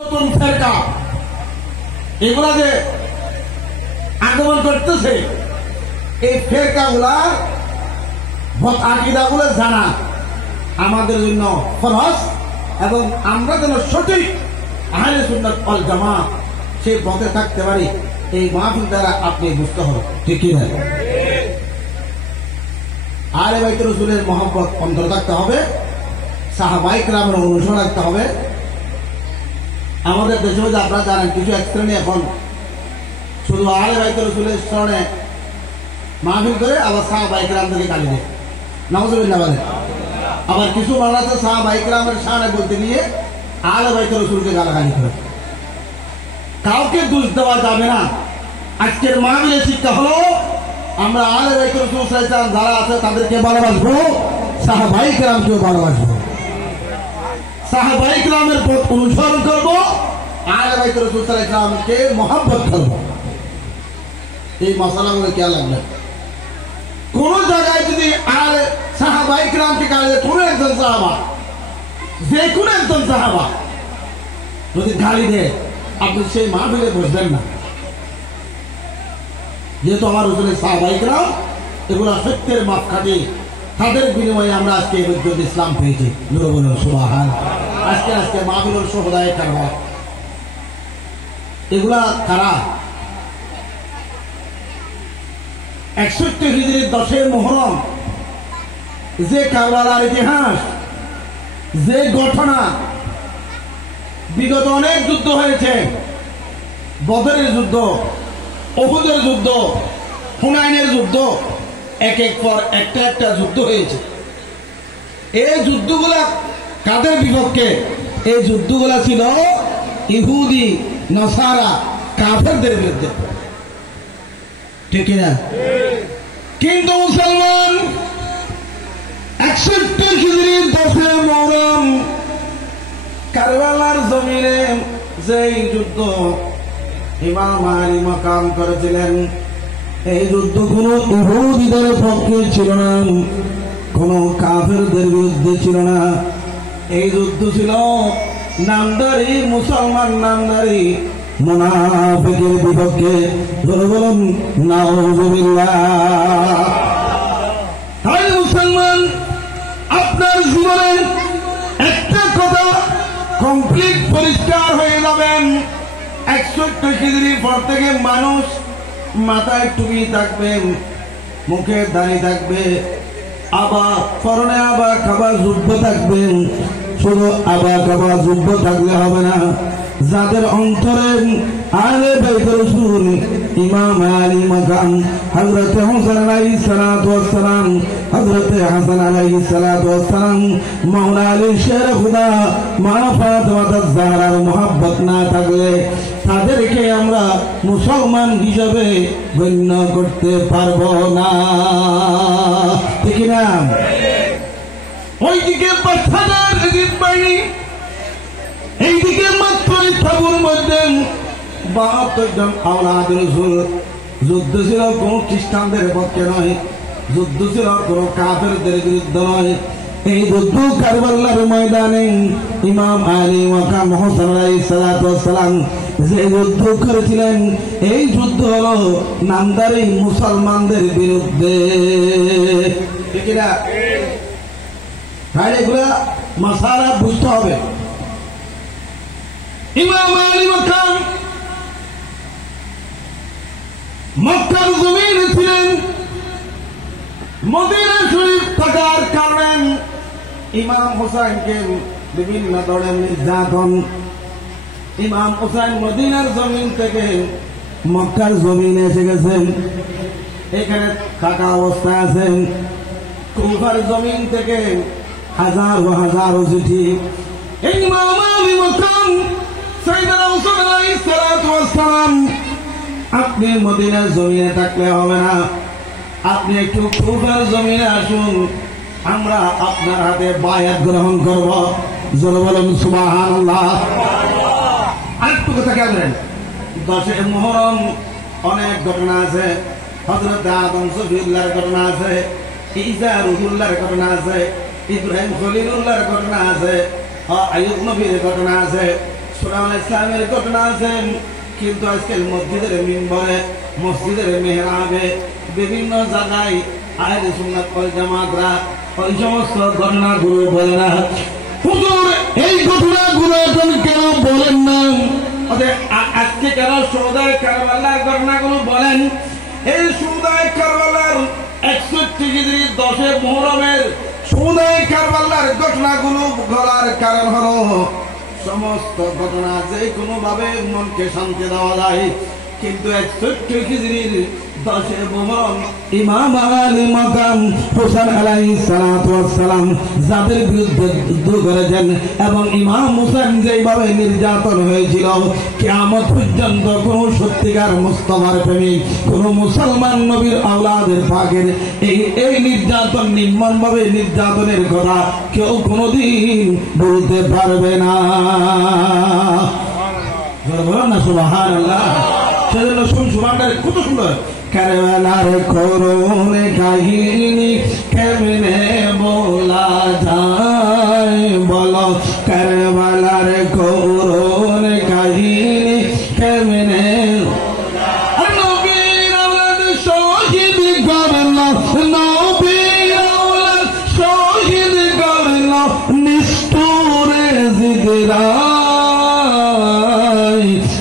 নতুন ফেরকা এগুলা যে আগমন করতেছে, এই ফেরকাগুলার আকীদাগুলো জানা আমাদের জন্য ফরজ, এবং আমরা যেন সঠিক আহলে সুন্নাত ওয়াল জামাত সেই পথে থাকতে পারি, এই মাহফিল দ্বারা আপনি বুঝতে হবে। ঠিক কি না? আহলে বাইত রাসূলের মহব্বত অন্তর থাকতে হবে, সাহাবায়ে কেরামের অনুসরণ রাখতে হবে। আমাদের দেশে যে আপনারা জানেন কিছু এক শ্রেণী এখন শুধু আহলে বাইত রাসূলের স্মরণে মাহফিল করে আবার সাহাবায়ে কেরামদেরকে গালি দেয়, নাউযুবিল্লাহ বলে। আবার কিছু মানুষ আছে সাহাবায়ে কেরামের শানে বলতে গিয়ে আহলে বাইত রাসূলকে গালাগালি করে। কাউকে দোষ দেওয়া যাবে না। আজকের মাহফিলের শিক্ষা হলো আমরা আহলে বাইত রাসূল সাল্লাল্লাহু আলাইহি ওয়াসাল্লাম যারা আছে তাদেরকে ভালোবাসবো, সাহাবায়ে কেরামকেও ভালোবাসবো, সাহাবায়ে কেরামের পথ অনুসরণ করবো, আহলে বাইত রাসূল সাল্লাল্লাহু আলাইহি ওয়াসাল্লামকে মহব্বত করবো। এই মশালাগুলো কে লাগবে? কোন জায়গায় যদি আহলে সাহাবায়ে কেরামকে গালি দেয়, কোন একজন সাহাবা, যে কোন একজন সাহাবা যদি গালি দেয়, আপনি সেই মাহফিলে বসবেন না। যেহেতু আমার হুজুরের সাহাবায়ে কেরাম এগুলো সত্যের মাপকাঠি, তাদের বিনিময়ে আমরা আজকে পর্যন্ত ইসলাম পেয়েছি। নূর বলুন সুবহানাল্লাহ। আজকে মাহফিলের সহদায় কারবার এগুলা কারা? 61 হিজরির 10 মুহররম যে কারবালার ইতিহাস, যে ঘটনা, বিগত অনেক যুদ্ধ হয়েছে, বদরের যুদ্ধ, উহুদের যুদ্ধ, হুনাইনের যুদ্ধ, এক এক পর একটা যুদ্ধ হয়েছে। এই যুদ্ধগুলা কাদের বিপক্ষে? এই যুদ্ধগুলা ছিল ইহুদি নাসারা কাফেরদের বিরুদ্ধে। ঠিক না? কিন্তু মুসলমান 61 হিজরির 10 মুহররম কারবালার জমিনে যেই যুদ্ধ ইমাম আলী মাকাম করেছিলেন, এই যুদ্ধ কোন ইহুদিদের পক্ষে ছিল না, কোন কাফেরদের বিরুদ্ধে ছিল না। এই যুদ্ধ ছিল নামদারি মুসলমান, নামদারি মুনাফিকের বিপক্ষে। বলুন নাউযুবিল্লাহ। তাই মুসলমান, আপনার জীবনে একটা কথা কমপ্লিট পরিষ্কার হয়ে যাবেন, 61 হিজরির পর থেকে মানুষ মাথায় টুপি থাকবে, মুখে দাড়ি থাকবে, আবার পরনে আবার খাবার যুদ্ধ থাকবে। শুধু আবার খাবার যুদ্ধ থাকলে হবে না, যাদের অন্তরে আহলে বাইত রাসূল ইমাম আলী মাকাম হযরত হুসাইন আলাইহিস সালাতু ওয়াস সালাম, হযরত হাসান আলাইহিস সালাতু ওয়াস সালাম, মাওলা আলী শের খুদা মা ফাতেমা জাহরার মহব্বত না থাকলে তাদেরকে আমরা মুসলমান হিসাবে গণ্য করতে পারবো না। ঠিক না? ওইদিকে ৫,০০০ এজিদ বাহিনী, এইদিকে মাত্র তাবুর মধ্যে ৭২ জন আওলাদ রাসূল। যুদ্ধ ছিল কোন খ্রিস্টানদের পক্ষে নয়, যুদ্ধ ছিল কোন কাফেরদের বিরুদ্ধে নয়। এই যুদ্ধ কারবালার ময়দানে ইমাম আলী মাকাম হোসেন আলাইহিস সালাতু ওয়াস সালাম যে যুদ্ধ করেছিলেন, এই যুদ্ধ হলো নামদারি মুসলমানদের বিরুদ্ধে। ঠিক না? তাই এগুলা মাসালা বুঝতে হবে। ইমাম আলী মাকাম মক্কার জমিনে ছিলেন, মদিনা শরীফ থাকার কারণে ইমাম হোসেনকে বিভিন্ন ধরনের নির্যাতন, ইমাম হোসেন মদিনার জমিন থেকে মক্কার জমিনে এসে গেছেন, এখানে থাকা অবস্থায় আছেন। কুফার জমিন থেকে হাজারো চিঠি ইমাম আলী মাকাম সাইয়েদনা হুসাইন আলাইহিস সালাতু ওয়াস সালাম, আপনি মদিনার জমিনে থাকলে হবে না, আপনি একটু কুফার জমিনে আসুন, আমরা আপনার হাতে বায়াত গ্রহণ করব। জোরে বলুন সুবহানাল্লাহ। আরেকটু কথা কেমন, 10 মুহররম অনেক ঘটনা আছে, হযরত আদম সফিউল্লাহর ঘটনা আছে, ঈসা রুহুল্লাহর ঘটনা আছে, ইব্রাহিম খলিলুল্লাহর ঘটনা আছে, আইয়ুব নবীর ঘটনা আছে, সূরা আল ইসলামের ঘটনা আছে, কিন্তু আজকাল মসজিদের মিম্বরে, মসজিদের মেহরাবে, বিভিন্ন জায়গায় আহলে সুন্নাত ওয়াল জামাতরা ওই সমস্ত ঘটনাগুলো বলে না। হুজুর এই ঘটনাগুলো এখন কেন বলেন না? আজকে কেন শুহাদায়ে কারবালার ঘটনাগুলো বলেন? এই শুহাদায়ে কারবালার 61 হিজরি 10 মুহররমের শুহাদায়ে কারবালার ঘটনাগুলো বলার কারণ হলো সমস্ত ঘটনা যে কোনো ভাবে মনকে শান্তি দেওয়া যায়, কিন্তু 61 হিজরির 10 মুহররম ইমাম আলী মাকাম হোসেন আলাইহিস সালাতু ওয়াস সালাম যাদের বিরুদ্ধে যুদ্ধ করেছেন এবং ইমাম হোসেন যেভাবে নির্যাতন হয়েছিল, কিয়ামত পর্যন্ত কোন সত্যিকার মুস্তাফার প্রেমিক, কোন মুসলমান নবীর আওলাদের পাকের এই নির্যাতন, নির্মমভাবে নির্যাতনের কথা কেউ কোনোদিন বলতে পারবে না। বলুন না সুবহানাল্লাহ। সেজন্য সুবহানাল্লাহ কত সুন্দর। কারবালার করুণ কাহিনী কেমনে বলা যায়, বলো কারবালার করুণ কাহিনী কেমনে নবীর আওলাদ শহীদ করল, নবীর আওলাদ শহীদ করল নিষ্ঠুরে জিগরায়।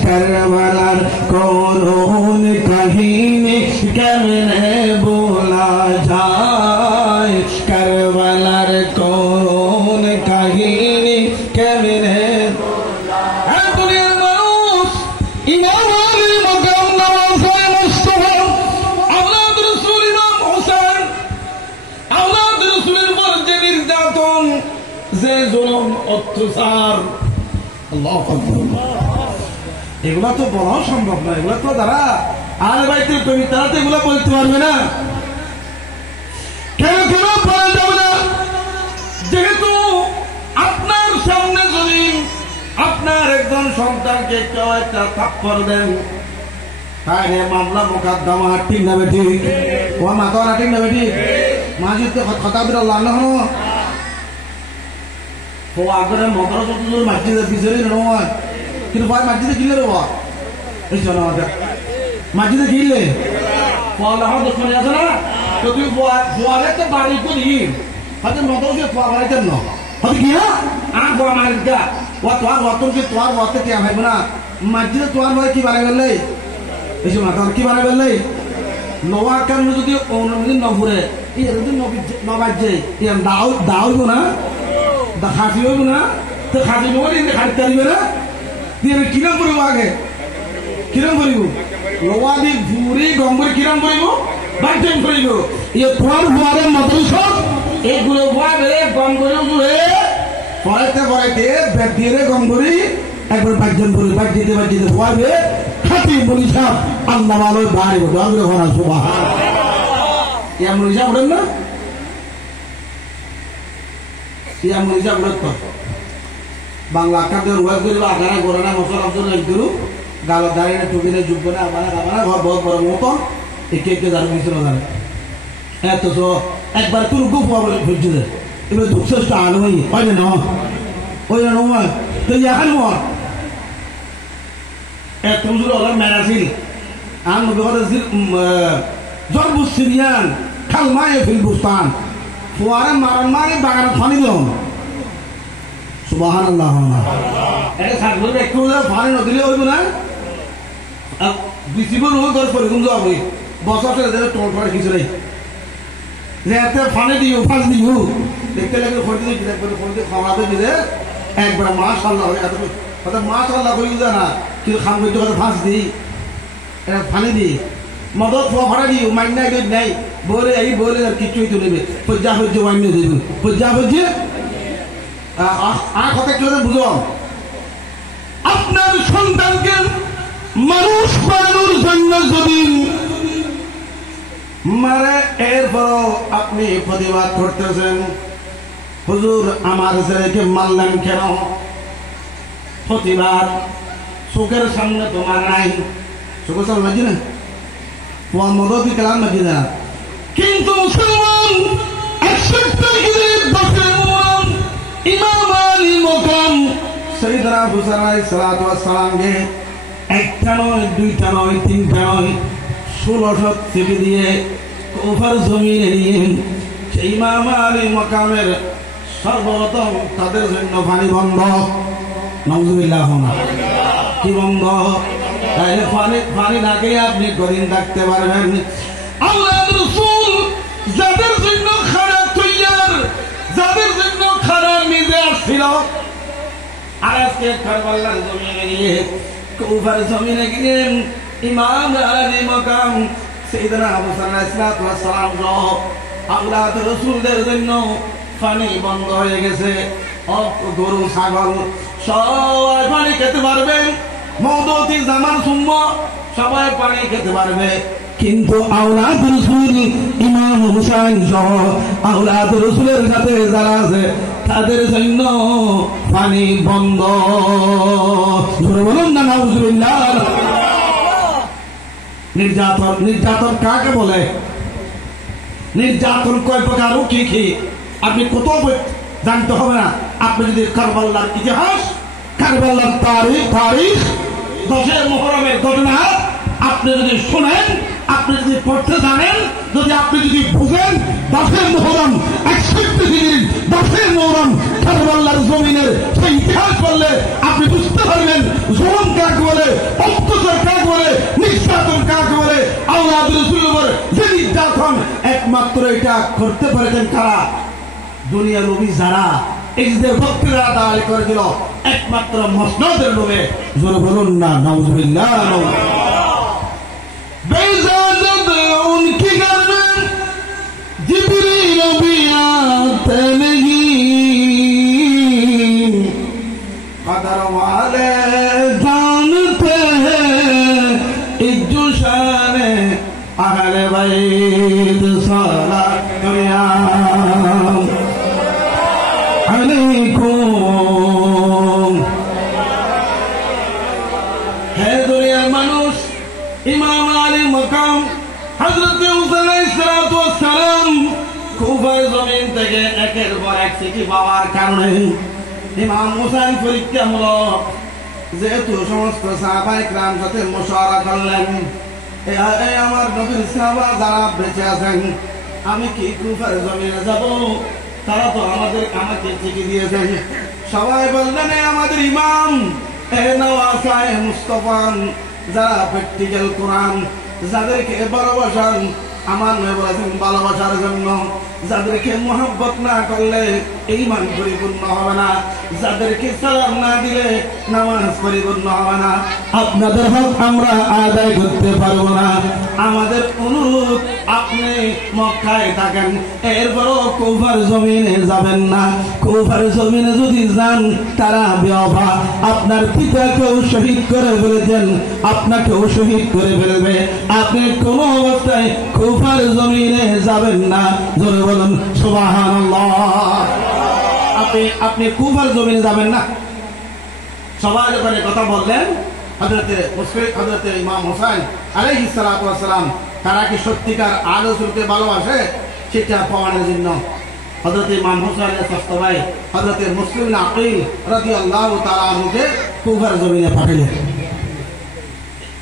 কারবালার করুণ কাহিনী কেমনে বলা যায়, কারবালার করুণ কাহিনী কেমনে দুনিয়ার মানুষ ইমাম আলী মাকাম নওয়াজে মুস্তাফা আওলাদ রাসূল ইমাম হোসেন, আওলাদ রাসূলের উপর যে নির্যাতন, যে জুলুম অত্যাচার, আল্লাহু আকবার, এগুলা তো বলা সম্ভব না। এগুলা তো যারা আহলে বাইতের প্রেমিক তারা তো এগুলা বলতে পারবে না। কেন কেন বলা যাবে না? যেহেতু আপনার সামনে যদি আপনার একজন সন্তানকে কেউ একটা থাপ্পড় দেন, তাহলে মামলা মোকদ্দমা, ঠিক না বেঠিক? ও মাথা না ঠিক না বেঠিক? মাজিদকে কথা বলে আল্লাহ না হলো ও আগরে মগর যত মাটিতে পিছনে নয়, কিন্তু ভাই মাটিতে কিনলে রে বাবা এই শোনো আমাদের মাটিতে কিনলে ফল আমার দুশ্মনী আছে না, তো তুই ফোয়ারে তো বাড়ি করি হয়তো মতকে ফোয়া বাড়াইতেন না হয়তো কি না আর ফোয়া মারিকা ও তোমার অতন কি তোমার অত কে ভাইব না মাটিতে তোমার ভাই কি বাড়াই ফেললে এই মাথা কি বাড়াই ফেললে নওয়া কারণে যদি অনুমতি ন ঘুরে এর যদি নবাজে ইয়ান দাও দাওইব না দা খাসি হইব না, তো খাসি নগরে খাইতে পারিবে না, দিয়ে কিরম করিব আগে কিরম করিব লোয়া দি ঘুরি গঙ্গরে কিরম করিব বাইটেন করিব ইয়ে তোমার ফুয়ারের মতই সব এইগুলো ফুয়ারে গঙ্গরে উড়ে পড়াইতে পড়াইতে ব্যাগ দিয়ে গঙ্গরি একবার বাইজন করি বাইজিতে বাইজিতে ফুয়াবে খাটি বলি সাপ আল্লাহ ভালোই বাড়িব গঙ্গরে ঘরা সুবহান এমন হিসাব করেন না, এমন হিসাব করেন তো বাংলা আকাদের ওয়াজ করিবা আগারা গোরানা মশলা অবসর একগুলো গাল দাঁড়িয়ে টুকিনে যুগ না আমার ঘর বহুত বড় মতো একে একে জানো মিশ্র জানে এত সো একবার তোর গুপ বলে বুঝছে এবার দুঃশ্রেষ্ঠ আলোই হয় না ওই না নয় তো এখন মর এত হুজুর হলো মেরাসিল আর নবী কথা জরবুস সিরিয়ান খালমায়ে ফিল বুস্তান ফুয়ারে মারন মারি বাগানে পানি দিলাম সুবহানাল্লাহ। এটা সাগরে একটু পানি নদিলে হইব না বিসিবর ওই ঘর পরে তুমি যাবো বছর দেবে টোল পরে কিছু নেই যে এত পানি দিও ফাঁস দিও দেখতে লাগলে খড়ি দিয়ে একবার খড়ি দিয়ে খাওয়াতে দিলে একবার মাশাআল্লাহ হয়ে এত কথা মাশাআল্লাহ হয়ে যায় না, কিন্তু খাম করতে কথা ফাঁস দিই এটা পানি দিই মদত ফোয়া ভাড়া দিও মাইন নাই নাই বলে এই বলে আর কিছুই তো নেবে পর্যা হচ্ছে মাইনে দেবে পর্যা হচ্ছে আর কথা কি বুঝো আপনার সন্তানকে মানুষ বানানোর জন্য যদি মারে এরপরও আপনি প্রতিবাদ করতেছেন হুজুর আমার ছেলেকে মারলেন কেন, প্রতিবাদ চোখের সামনে তোমার নাই, চোখের সামনে মাঝি না তোমার মদতি কালাম মাঝি না, কিন্তু মুসলমান 61 ইমাম আলী মাকাম সাইয়েদনা হুসাইন আলাইহিস সালাতু ওয়াস সালামকে একটা নয়, দুইটা নয়, তিনটা নয়, 1600 চেপে দিয়ে কুফার জমিনে নিয়ে সেই ইমাম আলী মাকামের সর্বপ্রথম তাদের জন্য পানি বন্ধ। নাউজুবিল্লাহ। কি বন্ধ? তাইলে পানি না খেয়ে আপনি কদিন থাকতে পারবেন? আল্লাহর রাসূল যাদের জন্য খানা তৈয়ার, যাদের জন্য খানা নিজে আসছিল, আর আজকে কারবালার জমিনে গিয়ে, কুফার জমিনে গিয়ে ইমাম আলী মাকাম সাইয়েদনা হুসাইন আলাইহিস সালাম সহ আল্লাহর রাসূলদের জন্য পানি বন্ধ হয়ে গেছে। গরু ছাগল সবাই পানি খেতে পারবে, মওদুদি জামান সুম্ম সবাই পানি খেতে পারবে, কিন্তু আওলাদ রাসূল ইমাম হুসাইন সহ আওলাদ রাসূলের সাথে যারা আছে তাদের জন্য পানি বন্ধ। বলুন না নাউজুবিল্লাহ। নির্যাতন, নির্যাতন কাকে বলে? নির্যাতন কয় প্রকার ও কি কি আপনি কোথাও জানতে হবে না। আপনি যদি কারবালার ইতিহাস, কারবালার তারিখ 10 মুহররমের ঘটনা আপনি যদি শুনেন, আপনি যদি পড়তে জানেন, যদি আপনি যদি বুঝেন, 10 মুহররম 61 ডিগ্রি 10 মুহররম কারবালার জমিনের সেই ইতিহাস বললে আপনি বুঝতে পারবেন জুলুম কাকে বলে, অত্যাচার কাকে বলে, নির্যাতন কাকে বলে। আওলাদ রাসূলের উপর যে নির্যাতন, একমাত্র এটা করতে পারেন কারা? দুনিয়া নবী যারা এদের ভক্তরা দাঁড় করে দিল, একমাত্র মসনদের লোভে। জোরে বলুন না নাউজুবিল্লাহ। বেজাজত উনকি গানে জিবরিল भी आते नहीं, कदर वाले जानते हैं इज्जत शान अहले बैत सारा दुनिया अलैकुम। है दुनिया মানুষ ইমাম আলী মাকাম হযরত হুসাইন আলাইহিস সালাম কুফার জমিন থেকে একের পর এক চিঠি পাওয়ার কারণে ইমাম হুসাইন পরীক্ষামূলক যেহেতু সমস্ত সাহাবায়ে কেরাম সাথে মুশাওয়ারা করলেন, এই আমার নবীর সাহাবা যারা বেঁচে আছেন, আমি কি কুফার জমিনে যাব? তারা তো আমাকে চিঠি দিয়েছেন। সবাই বললেন আমাদের ইমাম নওয়াসায় মুস্তাফা, যারা প্র্যাকটিক্যাল কোরআন, যাদেরকে ভালোবাসান, আমার নবী বলেছেন ভালোবাসার জন্য, যাদেরকে মহব্বত না করলে ঈমান পরিপূর্ণ হবে না, যাদেরকে সালাম না দিলে নামাজ পরিপূর্ণ হবে না, আপনাদের হক আমরা আদায় করতে পারবো না। আমাদের অনুরোধ, আপনি মক্কায় থাকেন, এরপরও কুফার জমিনে যাবেন না। কুফার জমিনে যদি যান তারা বেওফা, আপনার পিতাকেও শহীদ করে ফেলেছেন, আপনাকেও শহীদ করে ফেলবে। আপনি কোন অবস্থায় কুফার জমিনে যাবেন না। জোরে বলুন সুবহানাল্লাহ। আপনি কুফার জমিনে যাবেন না। সবাই যখন কথা বললেন, হযরত ইমাম হুসাইন আলাইহিস সালাতু ওয়াস সালাম তারা কি সত্যিকার আলো রাসূলকে ভালোবাসে সেটা প্রমাণের জন্য হযরত ইমাম হুসাইনের ষষ্ঠ ভাই হযরত মুসলিম ইবনে আকিল রাদিয়াল্লাহু তাআলা আনহুকে কুফার জমিনে পাঠালেন।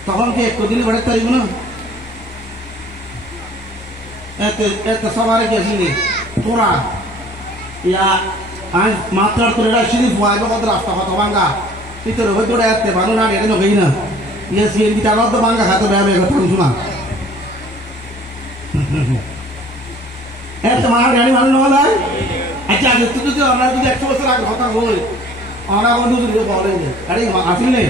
তখন কি একটু দিন বাড়াতে পারিব না? এত সবারে কি আসেনি তোরা ইয়া আজ মাত্রা তোরা শরীফ ওয়াইব কত রাস্তা কত ভাঙ্গা ভিতরে হয়ে দৌড়ে আসতে ভালো না এটা নই না ইয়ে সিএনজি চালাও তো ভাঙ্গা খাতে ব্যায়ামে কথা শোনা এত মার গাড়ি ভালো না হয়। আচ্ছা তুই যদি আমরা যদি 100 বছর আগে কথা বলি আমরা বন্ধু যদি বলেন আরে আসলে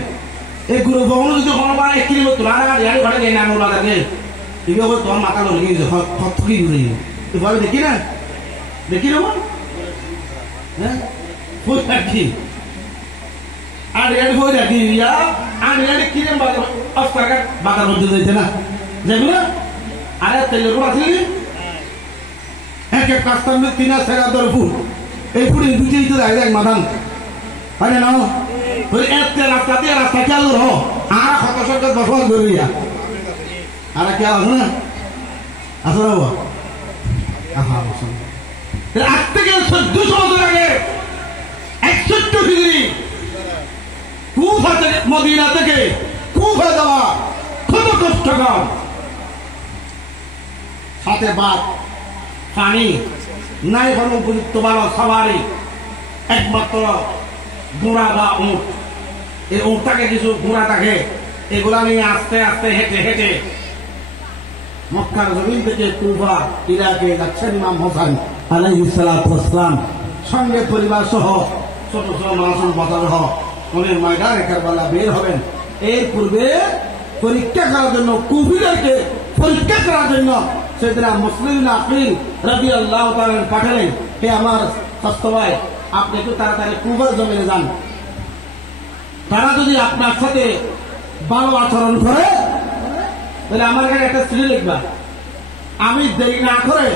এই গুরু ভবন যদি কোনো বার 1 কিলো তোলা গাড়ি ঘরে নেই না ওলা লাগে এগুলো তোর মাথা লগে গেছে কত কি ঘুরে তুই ভাবে দেখি না হ্যাঁ ফুল রাখি আর এর হয়ে রাখি ইয়া আর এর কিরম বাজার অফটাকা বাজার মধ্যে যাইতে না যাইবো না আরে তেলের উপর আসলি এক কাস্টম মে 3 ফুল এই ফুল দুটেই তো রাখ মাদান আরে নাও ওই এত রাস্তা খেয়াল রো আর কত সরকার বসবাস করিয়া আর কি আছে না আসলে বাবা আহা বসুন আজ থেকে 1400 বছর আগে 61 ডিগ্রি কুফা থেকে মদিনা থেকে কুফা যাওয়া কত কষ্টকর, সাথে ভাত পানি নাই, কোনো উপযুক্ত ভালো খাবারই, একমাত্র ঘোড়া বা উঁট। এই উঁটটাকে কিছু ঘোড়া থাকে, এগুলা নিয়ে আস্তে আস্তে হেঁটে হেঁটে মক্কার জমিন থেকে কুফা ইরাকে যাচ্ছেন ইমাম হোসেন আলাইহিস সালাতু ওয়াস সালাম, সঙ্গে পরিবার সহ ছোট ছোট মানুষ বাঁচা সহ উনি ময়দানে কারবালা বের হবেন। এর পূর্বে পরীক্ষা করার জন্য, কুফিদেরকে পরীক্ষা করার জন্য সেদিন মুসলিম আকিল রাদিয়াল্লাহু তাআলা পাঠালেন, হে আমার স্বাস্থ্য ভাই, আপনি একটু তাড়াতাড়ি কুফার জমিনে যান। তারা যদি আপনার সাথে ভালো আচরণ করে তাহলে আমার কাছে একটা চিঠি লিখবা, আমি দেরি না করে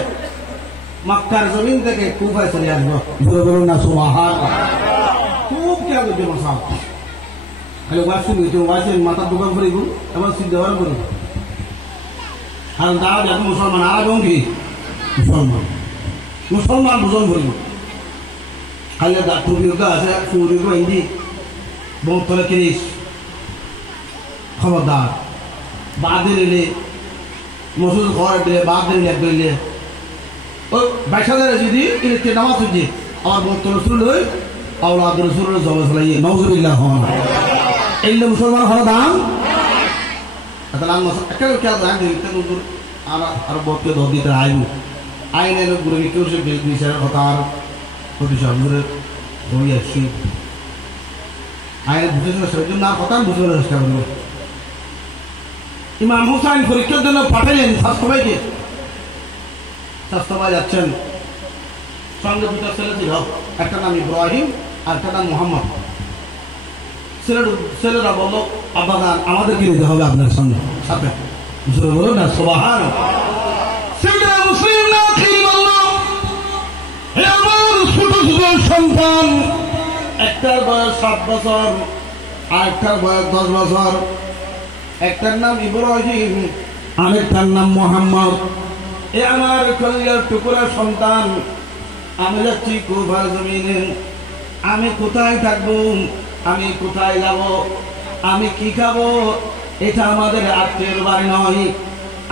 মক্কার জমিন থেকে কুফায় চলে আসবো। বলুন না সুবহানাল্লাহ। খুব কে আগে মশা খালি ওয়াসিন মাথার দোকান করে গুণ এবার সিদ্ধ হওয়ার করুন। কারণ তারা এখন মুসলমান, আর এবং কি মুসলমান ভোজন করি খালি টুপির আছে চুরির হিন্দি বলে কিনিস, খবরদার বাদ দিলে মসুদ ঘর দিলে বাদ দিলে এক দিলে ওই 22,000 যদি ইলেকট্রিক নামাজ হচ্ছে আমার বক্তব্য রসুল হই আওলাদ রসুল জমা চালাই নজরুল্লাহ হন এই মুসলমান হওয়ার দাম একটা খেয়াল দাম দিতে আর বক্তব্য ধর দিতে আইন আইন এলো ঘুরে কেউ সে বিচারের কথা আর প্রতিশোধ ঘুরে হয়ে আসছি আইনের বুঝে সেই জন্য আর কথা বুঝে চেষ্টা করবো। ইমাম হুসাইন পরীক্ষার জন্য পাঠালেন স্বাস্থ্যভাইকে, স্বাস্থ্যভাই যাচ্ছেন, সঙ্গে দুটো ছেলে ছিল, একটা নাম ইব্রাহিম আর একটা নাম মোহাম্মদ। ছেলেরা বললো আব্বা গান আমাদেরকে নিতে হবে আপনার সঙ্গে সাথে, বলো না সুবহানাল্লাহ। সেটা মুসলিম না কি বলল, হে আমার ছোট ছোট সন্তান, একটার বয়স 7 বছর আর একটার বয়স 10 বছর, একটার নাম ইব্রাহিম আরেকটার নাম মোহাম্মদ। এ আমার কলিজার টুকরা সন্তান, আমি যাচ্ছি কুফার জমিনে, আমি কোথায় থাকবো, আমি কোথায় যাব, আমি কি খাবো, এটা আমাদের আত্মীয়ের বাড়ি নয়,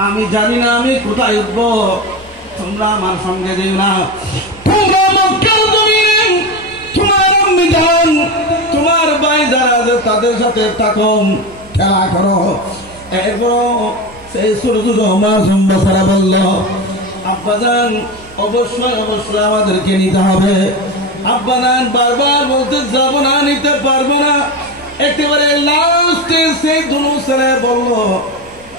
আমি জানি না আমি কোথায় উঠবো, তোমরা আমার সঙ্গে যেও না, তোমরা মক্কার জমিনে তোমার আম্মি যান, তোমার ভাই যারা আছে তাদের সাথে থাকো, খেলা করো। এরপর সেই ছোট বাচ্চারা বলল আব্বাজান অবশ্যই অবশ্যই আমাদেরকে নিতে হবে। আব্বাজান বারবার বলতে যাবো না, নিতে পারবো না। একেবারে লাস্টে সেই দুনো ছেলে বলল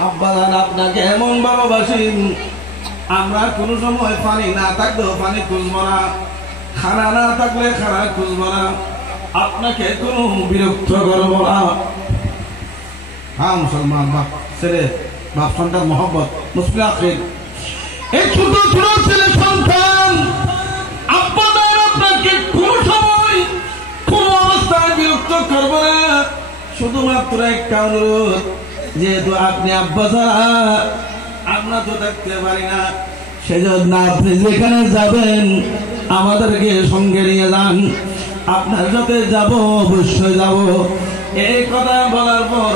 আব্বাজান আপনাকে এমন ভালোবাসি, আমরা কোনো সময় পানি না থাকলেও পানি খুঁজবো না, খানা না থাকলে খানা খুঁজবো না, আপনাকে কোনো বিরক্ত করবো না। হ্যাঁ মুসলমান বাপ ছেলে, বাপ সন্তান মোহাম্মদ মুসলিম আখির, এই ছোট ছোট ছেলে সন্তান আব্বাজান আপনাকে কোন সময় কোন অবস্থায় বিরক্ত করবো না, শুধুমাত্র একটা অনুরোধ, যেহেতু আপনি আব্বাজান আমরা তো দেখতে পারি না, সেজন্য আপনি যেখানে যাবেন আমাদেরকে সঙ্গে নিয়ে যান, আপনার সাথে যাব অবশ্যই যাব। এই কথা বলার পর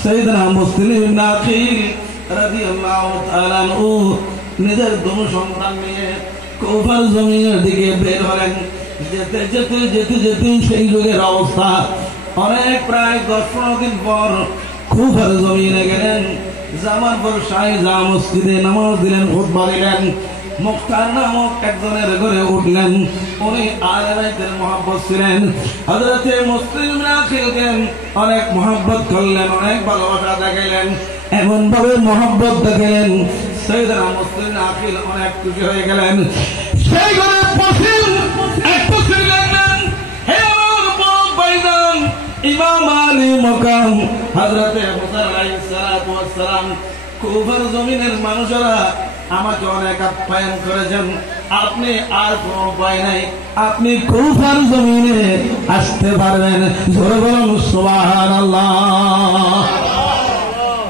সাইয়েদনা মুসলিম আখির রাদিয়াল্লাহু তাআলা আনহু নিজের দুই সন্তান নিয়ে কুফার জমিনের দিকে বের হলেন। যেতে যেতে যেতে যেতে সেই যুগের অবস্থা অনেক প্রায় 10-15 দিন পর কুফার জমিনে গেলেন। যাওয়ার পর শাইজা মসজিদে নামাজ দিলেন, খুতবা দিলেন। মুখতার নামক একজনের ঘরে উঠলেন, উনি আহলে বাইতের মহব্বত ছিলেন। হযরতে মুসলিম আখিরকে অনেক মহব্বত করলেন, অনেক ভালোবাসা দেখাইলেন, এমন ভাবে মহব্বত দেখালেন সাইয়েদনা মুসলিম আখির অনেক খুশি হয়ে গেলেন। সেই ঘরে পৌঁছেন একটু ছিলেন, হে আমার বড় ভাইজান ইমাম আলী মকাম হযরতে মুসা আলাইহিস সালাতু ওয়াস সালাম, কুফার জমিনের মানুষেরা আমাকে অনেক আপ্যায়ন করেছেন, আপনি আর কোনো উপায় নাই, আপনি কুফার জমিনে আসতে পারবেন। জোরে বলুন সুবহানাল্লাহ।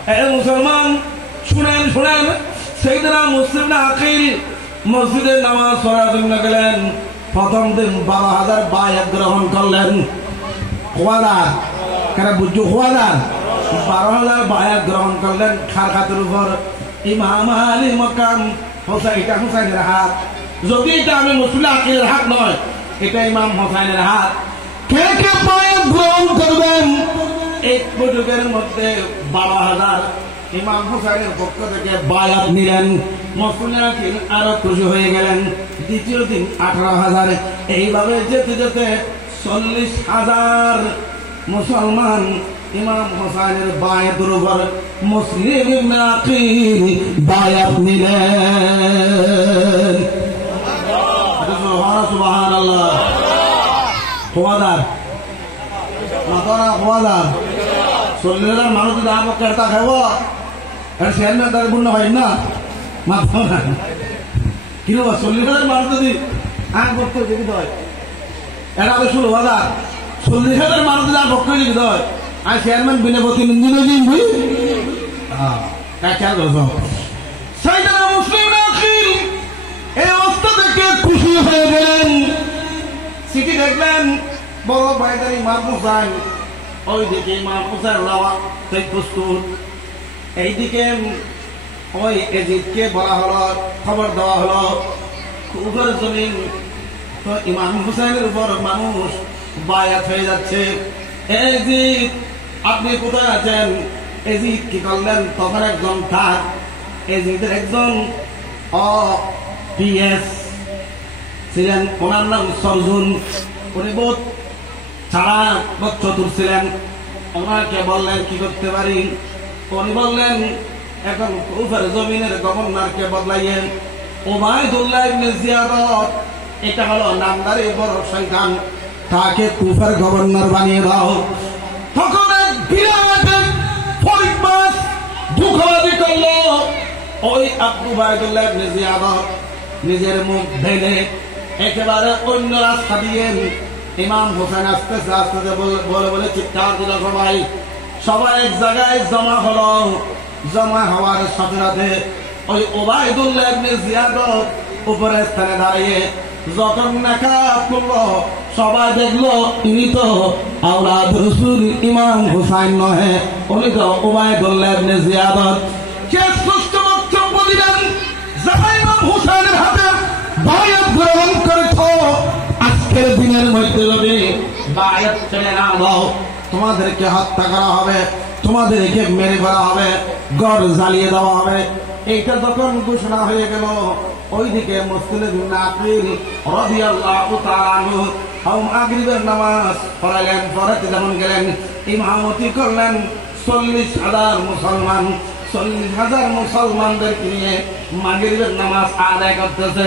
হে মুসলমান শুনেন শুনেন, সাইয়েদনা মুসলিম আখির মসজিদে নামাজ পড়ার জন্য গেলেন। প্রথম দিন 12,000 বায়াত গ্রহণ করলেন। কারা বুঝছো খোয়াদার 12,000 বায়াত গ্রহণ করলেন খার খাতের উপর ইমাম আলী মকাম হুসাইনের হাত। যদি এটা আমি মুসলিম আকিলের হাত নয়, এটা ইমাম হোসাইনের হাত। কে কে বায়াত গ্রহণ করবেন? এক বৈঠকের মধ্যে 12,000 ইমাম হোসাইনের পক্ষ থেকে বায়াত নিলেন। মুসলিম আকিল আরো খুশি হয়ে গেলেন। দ্বিতীয় দিন 18,000। এইভাবে যেতে যেতে 40,000 মুসলমান ইমাম হোসাইনের বায়াতের উপর মুসলিম ইবনে আকিল বায়াত নিলেন। সুবহানাল্লাহ। খোয়াদার মাতারা খোয়াদার 40,000 মানুষ যদি আমার কেরতা খাব এটা চেয়ারম্যান তাদের পূর্ণ হয় না মাথা না কিন্তু 40,000 মানুষ যদি আগ করতে যেতে হয় এটা হবে 16,000। 40,000 মানুষ যদি আর পক্ষে যেতে হয় আর চেয়ারম্যান বিনা প্রতিনিধি খেয়াল করছ। সাইয়েদনা মুসলিম আকিল এই অবস্থা থেকে খুশি হয়ে গেলেন। চিঠি দেখলেন বড় ভাইদের ইমাম হুসাইন, ওইদিকে ইমাম হুসাইন রাওয়া প্রস্তুত, এইদিকে ওই এজিদকে বলা হলো, খবর দেওয়া হলো উপর জমিন তো ইমাম হুসাইনের উপর মানুষ বায়াত হয়ে যাচ্ছে। এজিদ আপনি কোথায় আছেন? এজিদ কি করলেন? তখন একজন থাক এজিদের একজন পিএস ছিলেন, ওনার নাম সরজুন। উনি বহুত ছাড়া চতুর ছিলেন। ওনাকে বললেন কি করতে পারি? উনি বললেন এখন কুফার জমিনের গভর্নরকে বদলাইয়েন উবাইদুল্লাহ ইবনে জিয়াদ, এটা হলো নামদারি বড় শয়তান, তাকে কুফার গভর্নর বানিয়ে দাও। তখন এক বিরাট ফরিদবাস দুঃখবাদী করল। ওই উবাইদুল্লাহ ইবনে জিয়াদ নিজের মুখ ঢেলে একেবারে অন্য রাস্তা দিয়ে ইমাম হোসেন আস্তে আস্তে বলে বলে চিৎকার দিল। সবাই এক জায়গায় জমা হলো। জমা হওয়ার সাথে সাথে ওই উবাইদুল্লাহ ইবনে জিয়াদ উপরের স্থানে দাঁড়িয়ে যখন নাকাব করলো, সবাই দেখলো ইনি তো আওলাদ রাসূল ইমাম হুসাইন নহে, উনি তো উবাইদুল্লাহ ইবনে জিয়াদ। কে সুস্থ বক্তব্য দিলেন, যারা ইমাম হুসাইনের হাতে বায়াত গ্রহণ করেছো, আজকের দিনের মধ্যে যদি বায়াত ছেড়ে না দাও তোমাদেরকে হত্যা করা হবে, তোমাদেরকে মেরে ফেলা হবে, গড় জ্বালিয়ে দেওয়া হবে। এইটা যখন ঘোষণা হয়ে গেল, ওইদিকে মুসলিম ইবনে আকিল রাদিয়াল্লাহু তাআলা আনহু মাগরিবের নামাজ পড়ালেন। পড়াতে যখন গেলেন ইমামতি করলেন 40,000 মুসলমান, 40,000 মুসলমানদেরকে নিয়ে মাগরিবের নামাজ আদায় করতেছে।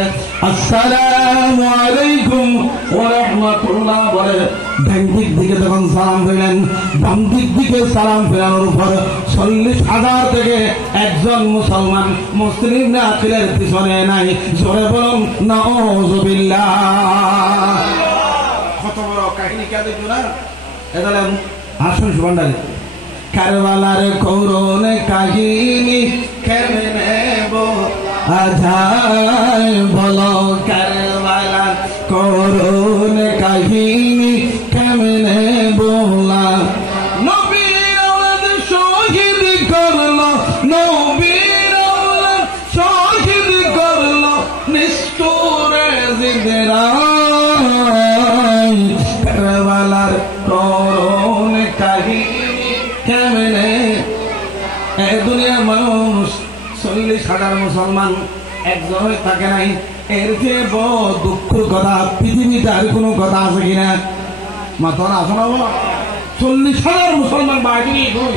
আসসালামু আলাইকুম ওয়া রাহমাতুল্লাহ বলে ডান দিক দিকে যখন সালাম ফেলেন, বাম দিক দিকে সালাম ফেরানোর উপর 40,000 থেকে একজন মুসলমান মুসলিম ইবনে আকিলের পিছনে নাই। জোরে বলুন নাউযুবিল্লাহ। কত বড় কাহিনী কেন না এদালে আসুন সুবহানাল্লাহ। কারবালার করুণ কাহিনী কেমনে আজায় বলো, কারবালার করুণ কাহিনী কেমনে বলা। নবীর আওলাদ শহীদ করলো, নবীর আওলাদ শহীদ করলো নিষ্ঠুরে জিদেরা। কারবালার করুণ কাহিনী কেমনে, এই দুনিয়ার মানুষ 40,000 মুসলমান একজন হয়ে থাকে নাই। এর যে বড় দুঃখের কথা পৃথিবীতে আর কোনো কথা আছে কিনা? মাথার আসনা 40,000 মুসলমান বাইরে নিয়ে গই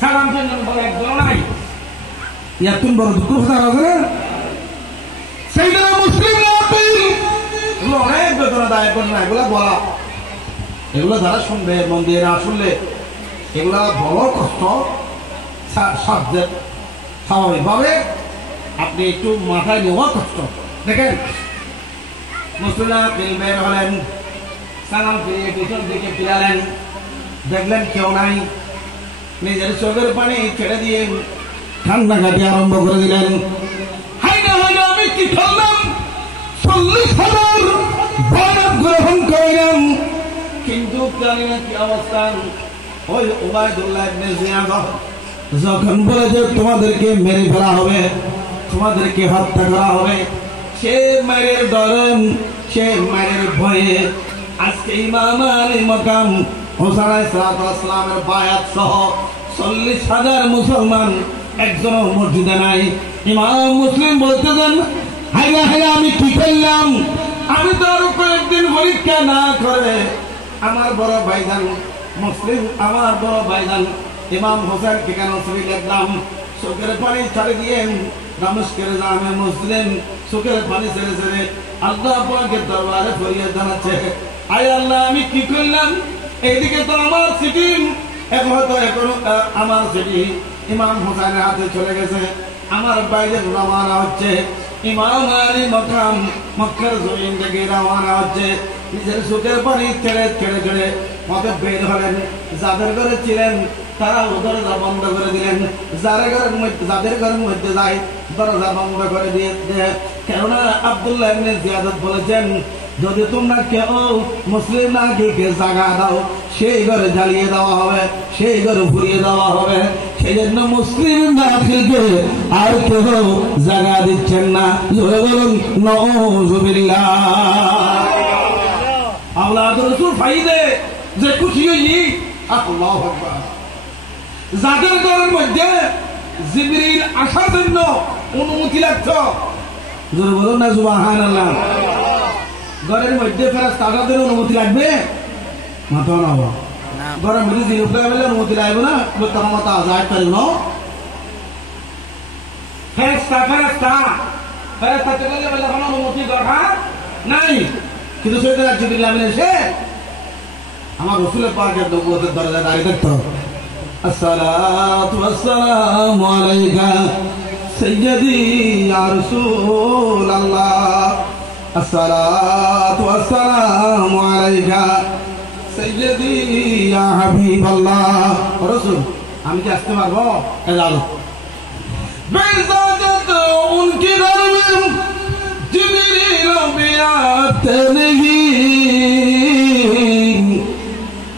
সালাম একজন নাই। এত বড় দুঃখের কথা আছে না? সেইটা মুসলিম এগুলো অনেক বেদনাদায়ক ঘটনা। এগুলো বলা, এগুলো যারা শুনবে মন দিয়ে না শুনলে এগুলা বড় কষ্ট। স্বাভাবিকভাবে আপনি একটু মাথায় নেওয়া কষ্ট। দেখেন মুসলিম বের হলেন, সালাম ফিরিয়ে পিছন দিকে ফিরালেন, দেখলেন কেউ নাই। নিজের চোখের পানি ছেড়ে দিয়ে কান্নাকাটি আরম্ভ করে দিলেন। হাই না আমি কি করলাম? 40,000 বায়াত গ্রহণ করলাম, কিন্তু জানি না কি অবস্থান। ওই উবাইদুল্লাহ ইবনে জিয়াদ যখন বলে যে তোমাদেরকে মেরে ফেলা হবে, তোমাদেরকে হত্যা করা হবে, সে মায়ের ডরেন, সে মায়ের ভয়ে আজকে ইমাম আলী মাকাম হোসেন আলাইহিস সালামের বায়াত সহ 40,000 মুসলমান একজন মসজিদে নাই। ইমাম মুসলিম বলতেছেন, হাইয়া হাইয়া আমি কি করলাম, আমি তো আরো কয়েকদিন পরীক্ষা না করে আমার বড় ভাইজান মুসলিম, আমার বড় ভাইজান ইমাম হোসেন ঠিকানা ছবি লিখলাম, চোখের পানি ছাড়ে দিয়ে দামেস্কের জামে মুসলিম চোখের পানি ছেড়ে ছেড়ে আল্লাহ পাকের দরবারে ফরিয়াদ জানাচ্ছে, আয় আল্লাহ আমি কি করলাম, এইদিকে তো আমার সিটি এখন আমার সিটি ইমাম হোসেনের হাতে চলে গেছে, আমার বাইরে রওনা হচ্ছে, ইমাম আলী মাকাম মক্কার জমিন থেকে রওনা হচ্ছে, নিজের চোখের পানি ছেড়ে ছেড়ে ছেড়ে মতে বের হলেন। যাদের ঘরে ছিলেন তারা দরজা বন্ধ করে দিলেন, যাদের ঘরের মধ্যে যায় দরজা বন্ধ করে দিয়ে, কেননা আব্দুল্লাহ ইবনে জিয়াদ বলেছেন, যদি তোমরা কেউ মুসলিম নাগরিককে জায়গা দাও সেই ঘরে জ্বালিয়ে দেওয়া হবে, সেই ঘরে ঘুরিয়ে দেওয়া হবে, সেই জন্য মুসলিম নাগরিককে আর কেউ জায়গা দিচ্ছেন না। জোরে বলুন নাউযুবিল্লাহ। আওলাদ রাসূল ফাইদে যে খুশি হই আল্লাহু আকবার। যাদের ঘরের মধ্যে জিবরিল আসার জন্য অনুমতি লাগতো, জোরে বলুন না সুবহানাল্লাহ। ঘরের মধ্যে ফেরেশতা আসার জন্য অনুমতি লাগবে, মাথা না ঘরের মধ্যে জিন উঠে গেলে অনুমতি লাগবে না, তোমার মাথা যায় পারি না। ফেরেশতা ফেরেশতা ফেরেশতা চলে গেলে কোনো অনুমতি দরকার নাই, কিন্তু সেটা জিবরিল আমিন এসে আমার রাসূলের পাকের নবুয়তের দরজায় দাঁড়িয়ে থাকতো। আসসালাতু ওয়াসসালামু আলাইকা সাইয়্যিদি ইয়া রাসূলুল্লাহ, আসসালাতু ওয়াসসালামু আলাইকা সাইয়্যিদি ইয়া হাবিবাল্লাহ। রাসূল আমি কি আসতে পারবো? এজালো বেজাদত উনকি দরবে জিবরিল বিআতে নেহি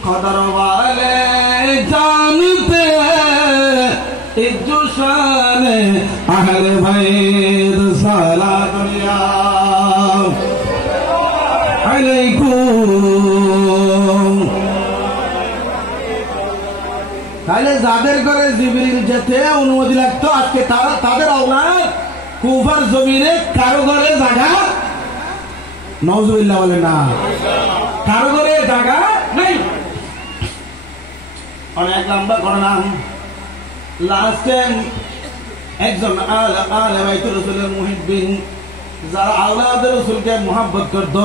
কদর वाले जानते हैं इज्जो शान अहले बैत सलातुल्लाह अलैकुम। তাহলে যাদের ঘরে জিবরিল যেতে অনুমতি লাগতো, আজকে তারা তাদের আওলাদ কুফার জমিনে কারো ঘরে জায়গা, নাউযুবিল্লাহ বলে না, কারো ঘরে জায়গা নেই। অনেক লম্বা ঘটনা। লাস্ট টাইম একজন আলে বাইতুর রাসূলের মুহিব্বিন, যারা আওলাদের রাসূলকে মুহাব্বত করত,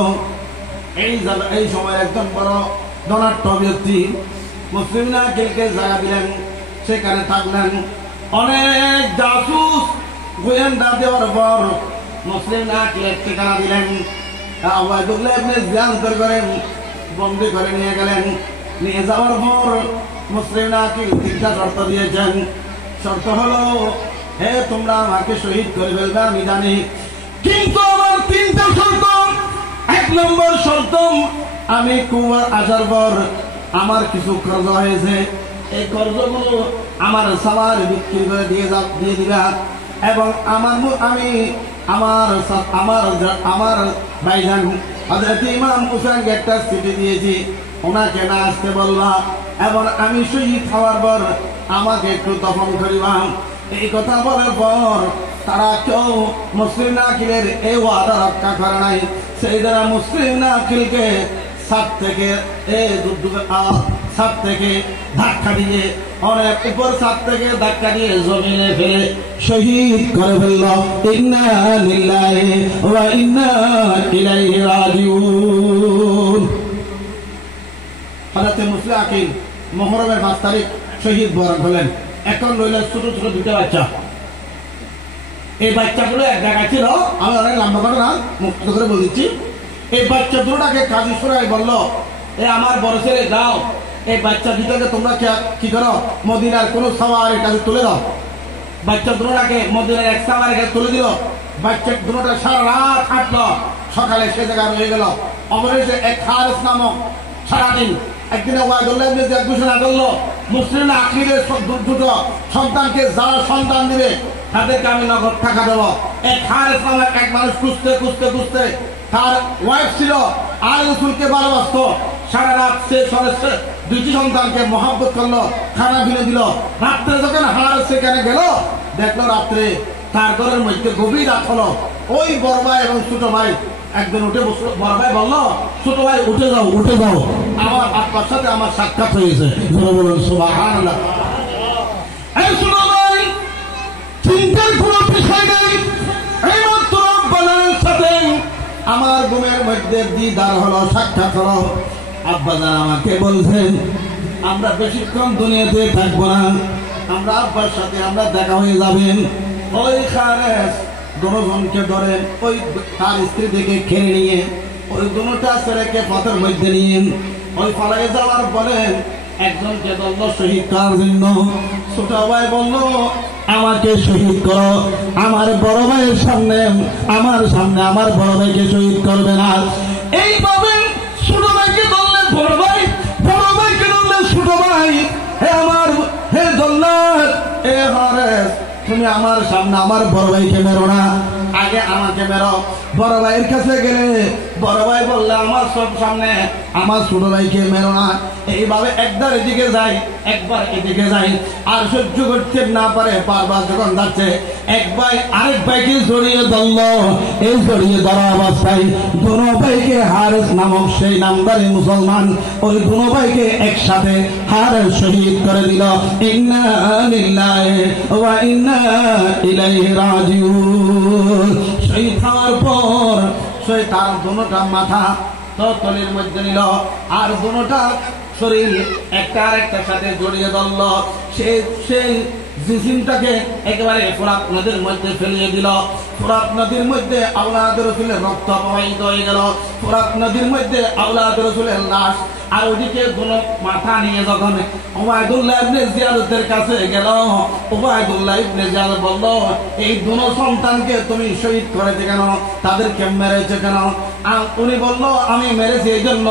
এই সময় একজন বড় ধনাঢ্য ব্যক্তি মুসলিম নাকিলকে জায়গা দিলেন, সেখানে থাকলেন। অনেক জাসুস গোয়েন্দা দেওয়ার পর মুসলিম নাকিলের ঠিকানা দিলেন। উবাইদুল্লাহ ইবনে জিয়াদ করেন বন্দী করে নিয়ে গেলেন। নিয়ে যাওয়ার পর মুসলিম নাকিল 3টা শর্ত দিয়েছেন। শর্ত হলো, হে তোমরা আমাকে শহীদ করে ফেলবে আমি জানি, কিন্তু আমার 3টা শর্ত। 1 নম্বর শর্ত, আমি কুমার আসার পর আমার কিছু খরচ হয়েছে, এই খরচগুলো আমার সামার বিক্রি করে দিয়ে দিবা, এবং আমার ভাইজান হযরত ইমাম হুসাইনকে একটা চিঠি দিয়েছি, ওনাকে না আসতে বলবা, এবং আমি শহীদ হওয়ার পর আমাকে একটু দফন করিবা। এই কথা বলার পর তারা কেউ মুসলিম নাকিলের এই ওয়াদা রক্ষা করে নাই। সেই দ্বারা মুসলিম নাকিলকে ছাদ থেকে ধাক্কা দিয়ে, অনেক উপর ছাদ থেকে ধাক্কা দিয়ে জমিনে ফেলে শহীদ করে ফেলল। ইন্না লিল্লাহি ওয়া ইন্না ইলাইহি রাজিউন। হযরত মুসলিম আকিল মুহররমের 5 তারিখ শহীদ বরণ হলেন। এখন রইল ছোট ছোট 2টা বাচ্চা। এই বাচ্চাগুলো এক জায়গায় ছিল, আমি অনেক লম্বা ঘটনা মুক্ত করে বলছি। এই বাচ্চা দুটোটাকে কাজী সুরাই বলল, এ আমার বড় ছেলে যাও, এই বাচ্চা দুটোকে তোমরা কি করো, মদিনার কোন সাওয়ারের কাছে তুলে দাও। বাচ্চা দুটোটাকে মদিনার এক সাওয়ারের কাছে তুলে দিল। বাচ্চা দুটোটা সারা রাত হাঁটলো, সকালে সে জায়গায় রয়ে গেল। অবশেষে এক হারেস নামক সারাদিন একদিনে ওয়াইদুল্লাহ ইবনে জিয়াদ ঘোষণা করলো মুসলিমরা আখিরের দুটো সন্তানকে যারা সন্তান দিবে তাদেরকে আমি নগদ টাকা দেবো। এক হারেস নামে এক মানুষ খুঁজতে খুঁজতে খুঁজতে তার ওয়াইফ ছিল আর রাসূলকে ভালোবাসতো, সারা রাত সে সদস্যে দুইটি সন্তানকে মহব্বত করলো, খানা ফিরে দিল। রাত্রে যখন হারেস সেখানে গেল দেখলো রাত্রে তার ঘরের মধ্যে গভীর রাত হলো। ওই বড় ভাই এবং ছোট ভাই একদিন উঠে বসলো। বড় ভাই বললো ছোট ভাই উঠে যাও উঠে যাও, আমার আপনার সাথে আমার সাক্ষাৎ হয়েছে। বলুন সুবহানাল্লাহ। এই ছোট ভাই চিন্তার কোনো বিষয় নেই, এইমাত্র আব্বাজানের সাথে আমার ঘুমের মধ্যে দিদার হলো, সাক্ষাৎ হলো। আব্বাজান আমাকে বলছেন আমরা বেশিক্ষণ দুনিয়াতে থাকবো না, আমরা আব্বার সাথে আমরা দেখা হয়ে যাবেন। ওই খারেস দুজনকে ধরে ওই তার স্ত্রী থেকে খেয়ে নিয়ে ওই দুটা ছেলেকে পথের মধ্যে নিয়ে ওই পালায়ে যাওয়ার বলেন একজনকে বলল শহীদ করার জন্য। ছোট ভাই বলল আমাকে শহীদ করো, আমার বড় ভাইয়ের সামনে আমার বড় ভাইকে শহীদ করবে না। এইভাবে ছোট ভাইকে বললেন বড় ভাই, বড় ভাইকে বললেন ছোট ভাই, হে জল্লাদ, এ হারেস, তুমি আমার সামনে আমার বড় ভাইকে মেরো না, আগে আমাকে মেরো। বড় ভাইয়ের কাছে গেলে বড় ভাই বললে আমার সব সামনে আমার ছোট ভাইকে মেরো না। এইভাবে একবার এদিকে যাই একবার এদিকে যাই, আর সহ্য করতে না পারে বারবার যখন যাচ্ছে এক ভাই আরেক ভাইকে জড়িয়ে ধরল। এই জড়িয়ে ধরা অবস্থায় দুনো ভাইকে হারেস নামক সেই নামদারি মুসলমান ওই দুনো ভাইকে একসাথে হারেস শহীদ করে দিল। ইন্না লিল্লাহি ওয়া ইন্না ইলাইহি রাজিউন। শহীদ হওয়ার পর সে তার দুটা মাথা তলির মধ্যে নিল আর দুটা শরীর একটা আরেকটার সাথে জড়িয়ে ধরল। সেই জিসিমটাকে একেবারে ফোরাত নদীর মধ্যে ফেলিয়ে দিল। ফোরাত নদীর মধ্যে আওলাদ রাসূলের রক্ত প্রবাহিত হয়ে গেল। ফোরাত নদীর মধ্যে আওলাদ রাসূলের লাশ। আর ওদিকে দুনো মাথা নিয়ে যখন উবাইদুল্লাহ ইবনে জিয়াদের কাছে গেল, উবাইদুল্লাহ ইবনে জিয়াদ বলল এই দুনো সন্তানকে তুমি শহীদ করেছে কেন, তাদেরকে মেরেছে কেন? উনি বলল আমি মেরেছি এই জন্য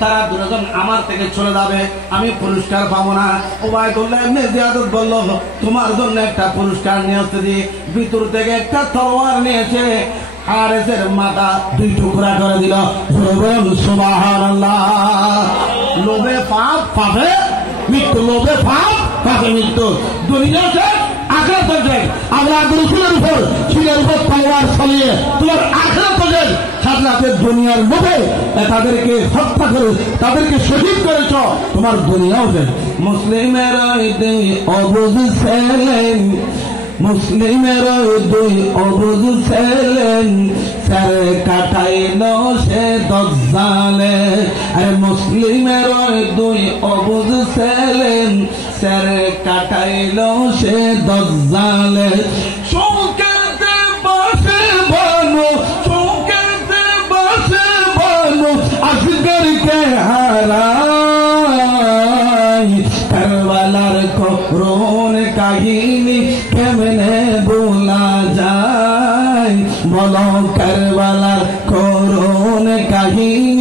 তারা দুজন আমার থেকে চলে যাবে, আমি পুরস্কার পাবো না। উবাইদুল্লাহ ইবনে জিয়াদ বলল তোমার জন্য একটা পুরস্কার নিয়ে আসতে দিই। ভিতর থেকে একটা তলোয়ার নিয়েছে, হারেসের মাথা দুই টুকরা করে দিল। সুবহানাল্লাহ। লোভে পাপ, পাপে মৃত্যু, লোভে পাপ, পাপে মৃত্যু। দুনিয়া শেষ, আখিরাত শেষ। আল্লাহ রাসূলের উপর শিরের উপর তলোয়ার চালিয়ে তোমার আখিরাত শেষ। সাথে দুনিয়ার লোভে তাদেরকে হত্যা করে তাদেরকে শহীদ করেছ, তোমার দুনিয়াও শেষ। মুসলিমের অবুঝ ছিলেন, মুসলিমের দুই অবুঝ ছিলেন, স্যার কাটাইল সে দজ্জালে। আর মুসলিমের দুই অবুঝ ছিলেন, স্যার কাটাইল সে দজ্জালে। শোকেতে বসে বানো, শোকেতে বসে বানো, আসগরকে হারাই। কারবালার করুণ কাহিনী কেমনে ভোলা যায়, বলো কারবালার করুণ কাহিনী